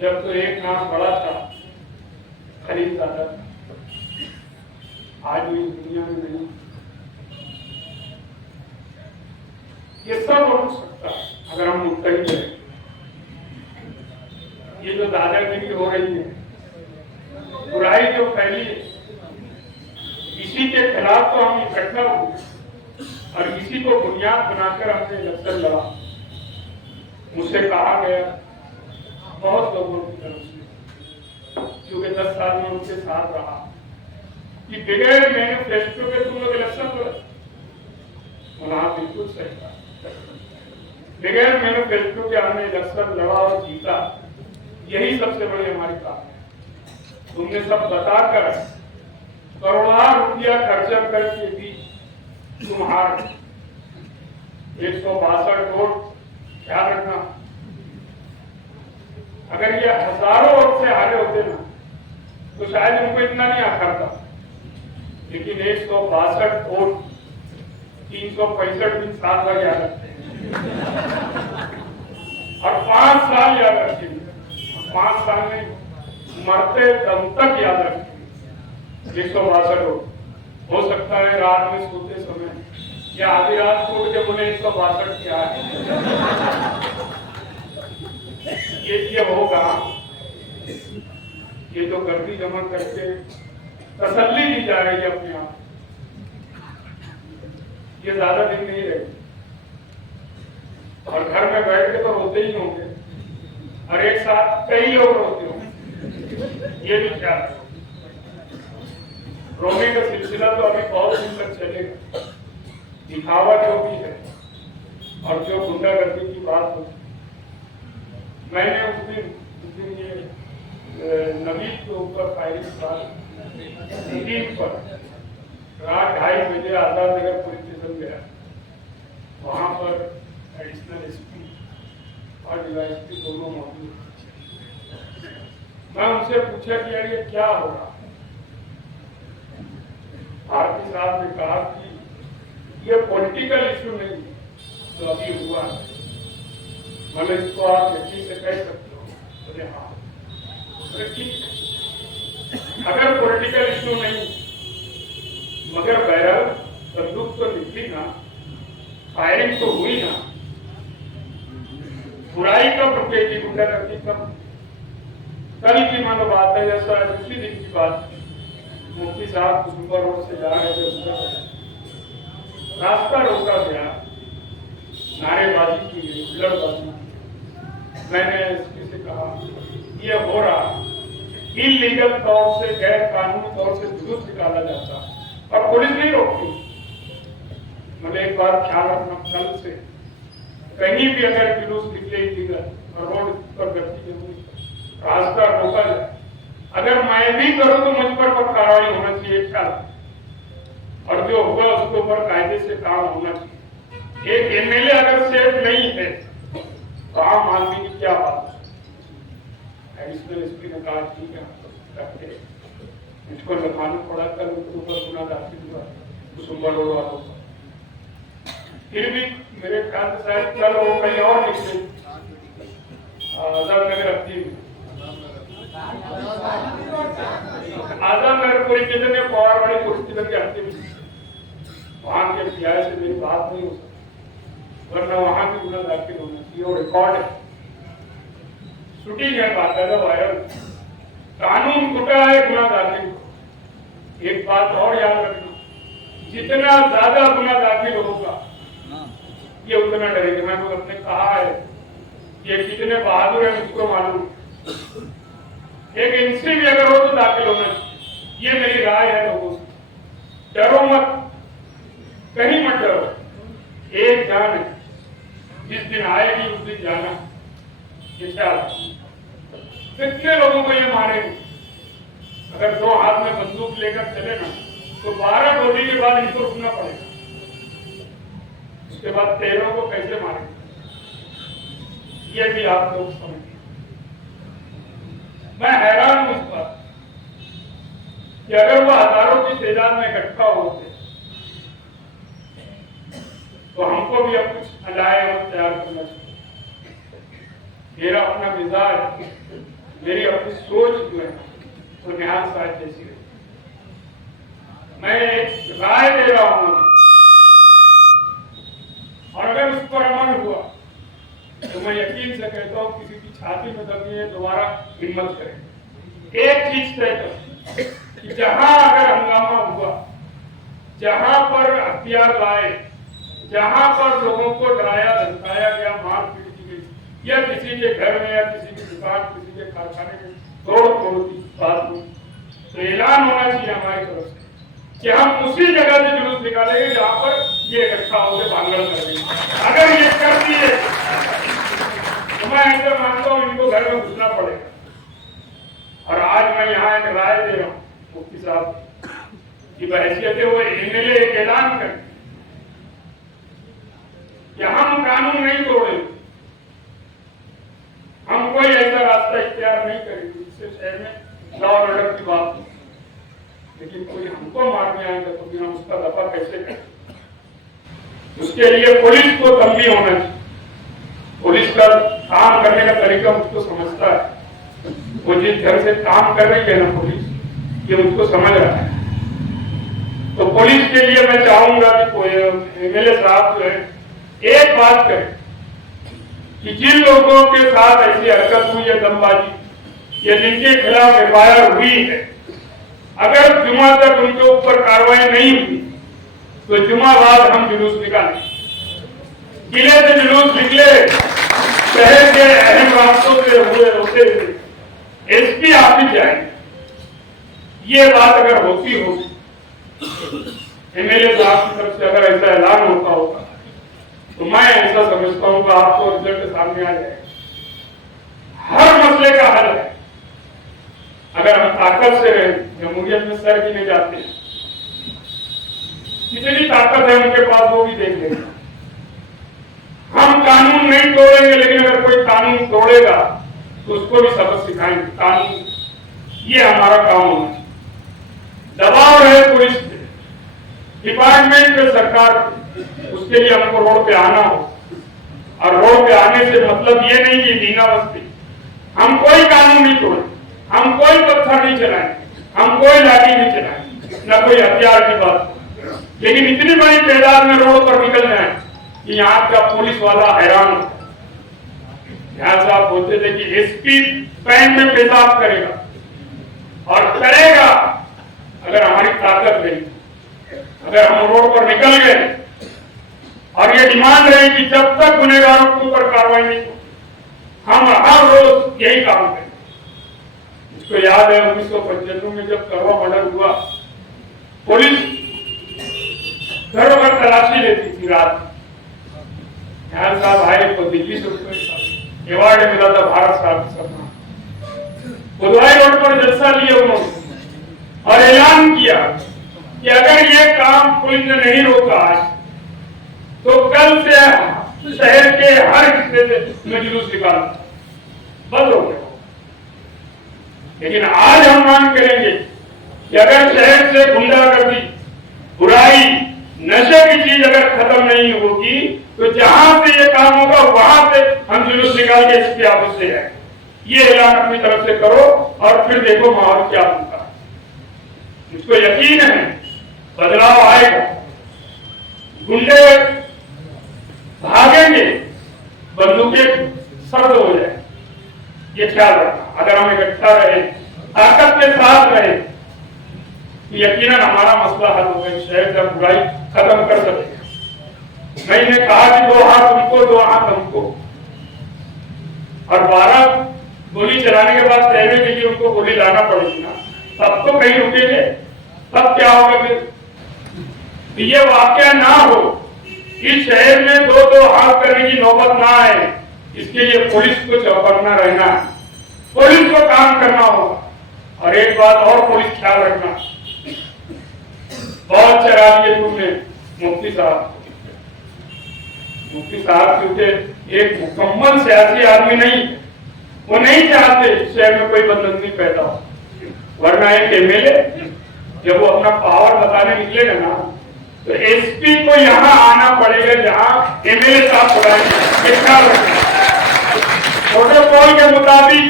जब तो एक नाम बड़ा था, खलील दादा, आज भी इस दुनिया में नहीं। ये सब हो सकता है अगर हम मुत्तहिद हैं। ये जो दादागिरी हो रही है, बुराई जो फैली है, इसी के खिलाफ तो हम इकट्ठा हुए और इसी को बुनियाद बनाकर हमने इलेक्शन लड़ा। मुझसे कहा गया बहुत लोगों की तरफ से, क्योंकि 10 साल में उनके साथ रहा, कि बगैर मैनिफेस्टो के तुम लोग इलेक्शन लड़े। उन्होंने बिल्कुल सही कहा, बगैर मैनिफेस्टो के हमने इलेक्शन लड़ा और जीता। यही सबसे बड़ी हमारी काम है। तुमने सब बताकर करोड़ों रुपया खर्चा करके भी तुम्हारे 162 वोट, ख्याल रखना, अगर ये हजारों वोट से हारे होते ना तो शायद उनको इतना नहीं आ करता, लेकिन 162 वोट 365 दिन साल भर याद रखते हैं और 5 साल याद रखेंगे। 5 साल में मरते दम तक याद रखेंगे 162 वोट। हो सकता है रात में सोते समय या आधी रात उठ के बोले 162 क्या है। ये होगा, ये तो गर्दी जमा करके तसल्ली दी जा रही है अपने आप, ये ज्यादा दिन नहीं रहेगी और घर में बैठ के तो रोते ही होंगे और एक साथ कई लोग रोते होंगे। ये भी ख्याल है, रोने का सिलसिला तो अभी बहुत दिन तक चलेगा। दिखावा जो भी है और जो गुंडागर्दी की बात होती, मैंने उस दिन ये नवीद के ऊपर फायरिंग पर रात 2:30 बजे आजाद नगर पुलिस स्टेशन गया। वहां पर एडिशनल एसपी और डीवाईएसपी दोनों मौजूद। मैं उनसे पूछा कि यार ये क्या हो रहा। भारती साहब ने कहा कि ये पॉलिटिकल इश्यू नहीं जो अभी हुआ है, मतलब इसको आप यकीन से कह सकते हो। बोले हाँ, ठीक, अगर पॉलिटिकल इश्यू नहीं मगर बहरहाल बंदूक तो निकली ना, फायरिंग तो हुई ना, बुराई कब रुकेगी, गुंडागर्दी कब। कल की मानो बात है, जैसा दूसरी दिन की बात, मुफ्ती साहब कुसुम्बा रोड से जा रहे थे, रास्ता रोका गया, नारेबाजी की गई, हुल्लड़बाजी। मैंने एसपी से कहा ये हो रहा, इलीगल तौर से, गैर कानूनी तौर से जुलूस निकाला जाता और पुलिस नहीं रोकती। मतलब एक बात ख्याल रखना, कल से कहीं भी अगर जुलूस निकले इलीगल और रोड पर गति हुई, रास्ता रोका जाए, अगर मैं भी करूं तो मुझ पर कार्रवाई होना चाहिए ख्याल, और जो होगा उसके ऊपर कायदे से काम होना चाहिए। एक एमएलए अगर सेफ नहीं है तो आम आदमी की क्या बात। एडिशनल एसपी ने कहा ठीक है, करते मुझको मालूम पड़ा कल उनके ऊपर गुना दाखिल हुआ कुसुम्बा रोड वालों का। फिर भी मेरे ख्याल से शायद कल वो कहीं और निकले, आजाद नगर अपनी आजाद नगर पुलिस स्टेशन में पवार वाली पुलिस स्टेशन के हफ्ते में वहां के पीआई से मेरी बात नहीं हो सकती, वरना वहां भी गुना दाखिल होना चाहिए। वो रिकॉर्ड है, शूटिंग है, बाकायदा वायरल, कानून टूटा है, गुना दाखिल। एक बात और याद रखना, जितना ज्यादा गुना दाखिल होगा ये उतना डरेगा। मैं अपने कहा है ये कितने बहादुर है मुझको मालूम। एक इंची भी अगर हो तो दाखिल होना चाहिए, ये मेरी राय है लोगों से। डरो मत, कहीं मत डरो, एक जान है, जिस दिन आएगी उस दिन जाना। ये ख्याल, कितने लोगों को ये मारेंगे। अगर 2 हाथ में बंदूक लेकर चले ना तो 12 गोली के बाद इनको रुकना पड़ेगा, उसके बाद 13 को कैसे मारेंगे ये भी आप लोग समझिए। मैं हैरान हूं इस बात कि अगर वो हजारों की तादाद में इकट्ठा होते तो हमको भी अब कुछ अलाए और तैयार करना चाहिए। मेरा अपना मिजाज शायद जैसी रही। मैं राय दे रहा हूं और अगर उस पर अमल हुआ तो मैं यकीन से कहता हूं किसी की छाती में दबी है दोबारा हिम्मत करें। एक चीज तय कर कि जहां अगर हंगामा हुआ, जहां पर हथियार लाए, जहां पर लोगों को डराया धमकाया गया, मारपीट की गई या किसी के घर में या किसी की दुकान, किसी के कारखाने में तोड़ की बात हुई, तो ऐलान होना चाहिए हमारी तरफ से कि हम उसी जगह से जुलूस निकालेंगे जहां पर ये इकट्ठा होकर भांगड़ करेंगे। अगर ये कर दिए तो मैं ऐसा मानता हूं इनको घर में घुसना पड़ेगा। और आज मैं यहाँ एक राय दे रहा हूँ मुफ्ती साहब की बहैसियत वो एमएलए एक ऐलान करें कि हम कानून नहीं तोड़ेंगे, हम कोई ऐसा रास्ता इख्तियार नहीं करेंगे जिससे शहर में लॉ और ऑर्डर की बात हो, लेकिन कोई हमको मारने आएगा तो फिर हम उसका दफा कैसे करें। उसके लिए पुलिस को दम भी होना चाहिए। पुलिस का काम करने का तरीका उसको समझता है, वो जिस घर से काम कर रही है ना पुलिस, ये उसको समझ रहा है। तो पुलिस के लिए मैं चाहूंगा कि एमएलए साहब जो है एक बात करें कि जिन लोगों के साथ ऐसी हरकत हुई है, दमबाजी या जिनके खिलाफ एफआईआर हुई है, अगर जुमा तक उनके ऊपर कार्रवाई नहीं हुई तो जुमा बाद हम जुलूस निकालें। किले से जुलूस निकले, शहर के अहम रास्तों से हुए होते हुए एसपी ऑफिस जाएंगे। ये बात अगर होती होगी, एमएलए साहब की तरफ से अगर ऐसा ऐलान होता होगा तो मैं ऐसा समझता हूं कि आपको रिजल्ट सामने आ जाएगा। हर मसले का हल है अगर हम ताकत से रहे। जमहूरियत में सर भी नहीं जाते, कितनी ताकत है उनके पास वो भी देख लेंगे। हम कानून नहीं तोड़ेंगे, लेकिन अगर कोई कानून तोड़ेगा तो उसको भी सबक सिखाएंगे। कानून ये हमारा काम होना चाहिए। दबाव रहे पुलिस पे, डिपार्टमेंट पे, सरकार पे, उसके लिए हमको रोड पे आना हो। और रोड पे आने से मतलब ये नहीं कि दीना बस्ती, हम कोई कानून नहीं तोड़े, हम कोई पत्थर नहीं चलाएंगे, हम कोई लाठी नहीं चलाएंगे, न कोई हथियार की बात, लेकिन इतनी बड़ी तादाद में रोड पर निकल जाए कि यहाँ का पुलिस वाला हैरान हो। यहाँ से आप बोलते थे कि एसपी पैन में पेशाब करेगा और करेगा अगर हमारी ताकत नहीं। अगर हम रोड पर निकल गए और ये डिमांड रही कि जब तक गुनहगारों के ऊपर कार्रवाई नहीं हो, हम हर रोज यही काम करें। इसको याद है 1995 में जब करवा मर्डर हुआ, पुलिस घर घर तलाशी लेती थी रात। ध्यान साहब आए तो दिल्ली से उसको अवार्ड मिला था भारत साहब सपना। बुधवाई रोड पर जलसा लिया उन्होंने और ऐलान किया कि अगर ये काम पुलिस ने नहीं रोका आज तो कल से शहर के हर हिस्से से में जुलूस निकाल बंद हो गया। लेकिन आज हम मांग करेंगे कि अगर शहर से गुंडागर्दी, बुराई, नशे की चीज अगर खत्म नहीं होगी तो जहां से ये काम होगा वहां से हम जुलूस निकाल के इसके ऑफिस से जाएंगे। ये ऐलान अपनी तरफ से करो और फिर देखो माहौल क्या होता है। मुझको यकीन है बदलाव आएगा, गुंडे भागेंगे, बंदूकें सर्द हो जाए, ये ख्याल रखना। अगर हम इकट्ठा रहे, ताकत के साथ रहे, यकीनन हमारा मसला हल होगा। शहर का बुराई खत्म कर सकेगा। मैंने कहा कि 2 हाथ तुमको 2 हाथ हमको, और 12 गोली चलाने के बाद कहने के लिए उनको गोली लाना पड़ेगी ना, तब तो कहीं रुकेंगे। तब क्या होगा फिर? ये वाकया ना हो, इस शहर में 2-2 हाथ करने की नौबत ना आए, इसके लिए पुलिस को चौकन्ना रहना है, पुलिस को काम करना होगा। और एक बात और पुलिस ख्याल रखना, बहुत चरा दिए तुमने मुफ्ती साहब। मुफ्ती साहब क्योंकि एक मुकम्मल सियासी आदमी नहीं, वो नहीं चाहते शहर में कोई बदनजमी पैदा हो। वरना एक एमएलए जब वो अपना पावर बताने निकलेगा ना तो एसपी को यहाँ आना पड़ेगा जहाँ एमएलए साहब बुलाएंगे। प्रोटोकॉल के मुताबिक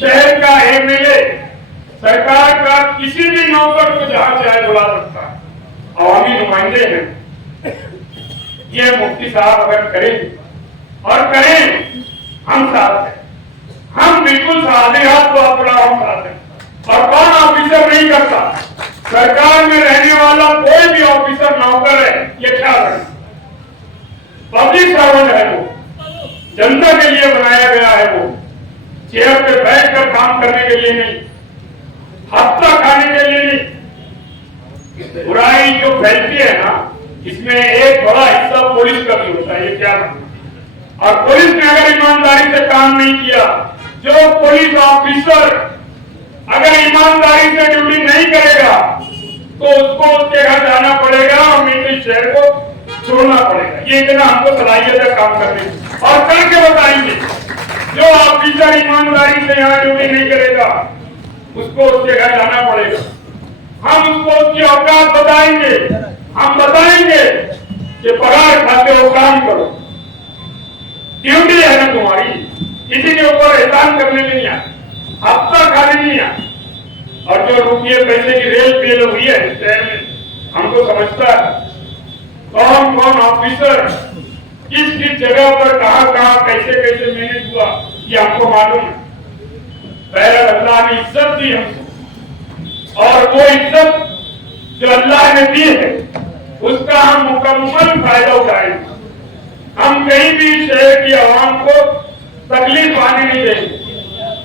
शहर का एमएलए सरकार का किसी भी नौकर को जहां चाहे बुला सकता है, अवामी नुमाइंदे हैं। ये मुफ्ती साहब अगर करें और करें, हम साथ हैं, हम बिल्कुल साधे हाथ को अपना हम साथ हैं। और कौन ऑफिसर नहीं करता? सरकार में रहने वाला कोई भी ऑफिसर नौकर है, ये ख्याल रखें। पब्लिक सर्वेंट है वो, जनता के लिए बनाया गया है वो, चेयर पे बैठकर काम करने के लिए नहीं, हफ्ता खाने के लिए नहीं। बुराई जो फैलती है ना, इसमें एक बड़ा हिस्सा पुलिस का भी होता है, ये क्या है? और पुलिस ने अगर ईमानदारी से काम नहीं किया, जो पुलिस ऑफिसर अगर ईमानदारी से ड्यूटी नहीं करेगा तो उसको उसके घर जाना पड़ेगा और मिलिट्री शहर को छोड़ना पड़ेगा। ये इतना हमको सलाहियत है काम करने की, और करके बताएंगे। जो ऑफिसर ईमानदारी से यहाँ ड्यूटी नहीं करेगा उसको उसके घर जाना पड़ेगा। हम उसको उसकी औकात बताएंगे, हम बताएंगे कि पगार खाते हो, काम करो, ड्यूटी है ना तुम्हारी, किसी के ऊपर एहसान करने के नहीं आए, हफ्ता खाने नहीं आए। और जो रुपये पैसे की रेल पेल हुई है इस शहर में, हमको समझता है कौन कौन ऑफिसर किस किस जगह पर कहां कहां कैसे कैसे मैनेज हुआ, ये हमको मालूम है। पहले अल्लाह ने इज्जत दी हमको, और वो इज्जत जो अल्लाह ने दी है उसका हम मुकम्मल फायदा उठाएंगे। हम कहीं भी शहर की आवाम को तकलीफ आने नहीं देंगे,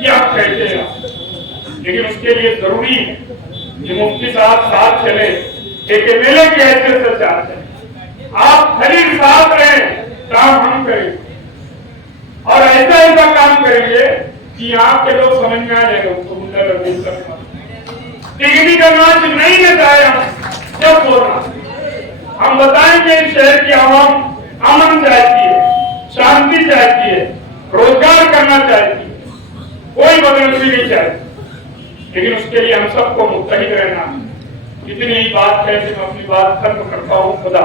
ये आप कहते हैं। लेकिन उसके लिए जरूरी है कि मुफ्ती साहब साथ चले, एक एमएलए की हैसियत से साथ चले। आप खाली साथ रहें, काम हम करेंगे, और ऐसा ऐसा काम करेंगे कि यहाँ के लोग समझ में आ जाएगा उसको गुंडागर्दी करना, डिग्री का नाच नहीं लेता है। हम जब बोलना हम बताएंगे शहर की आवाम अमन चाहती है, शांति चाहती है, रोजगार करना चाहती है, कोई बदलती नहीं चाहती। लेकिन उसके लिए हम सबको मुत्तहिद रहना। इतनी ही बात है कि मैं अपनी बात खत्म करता हूँ। खुदा।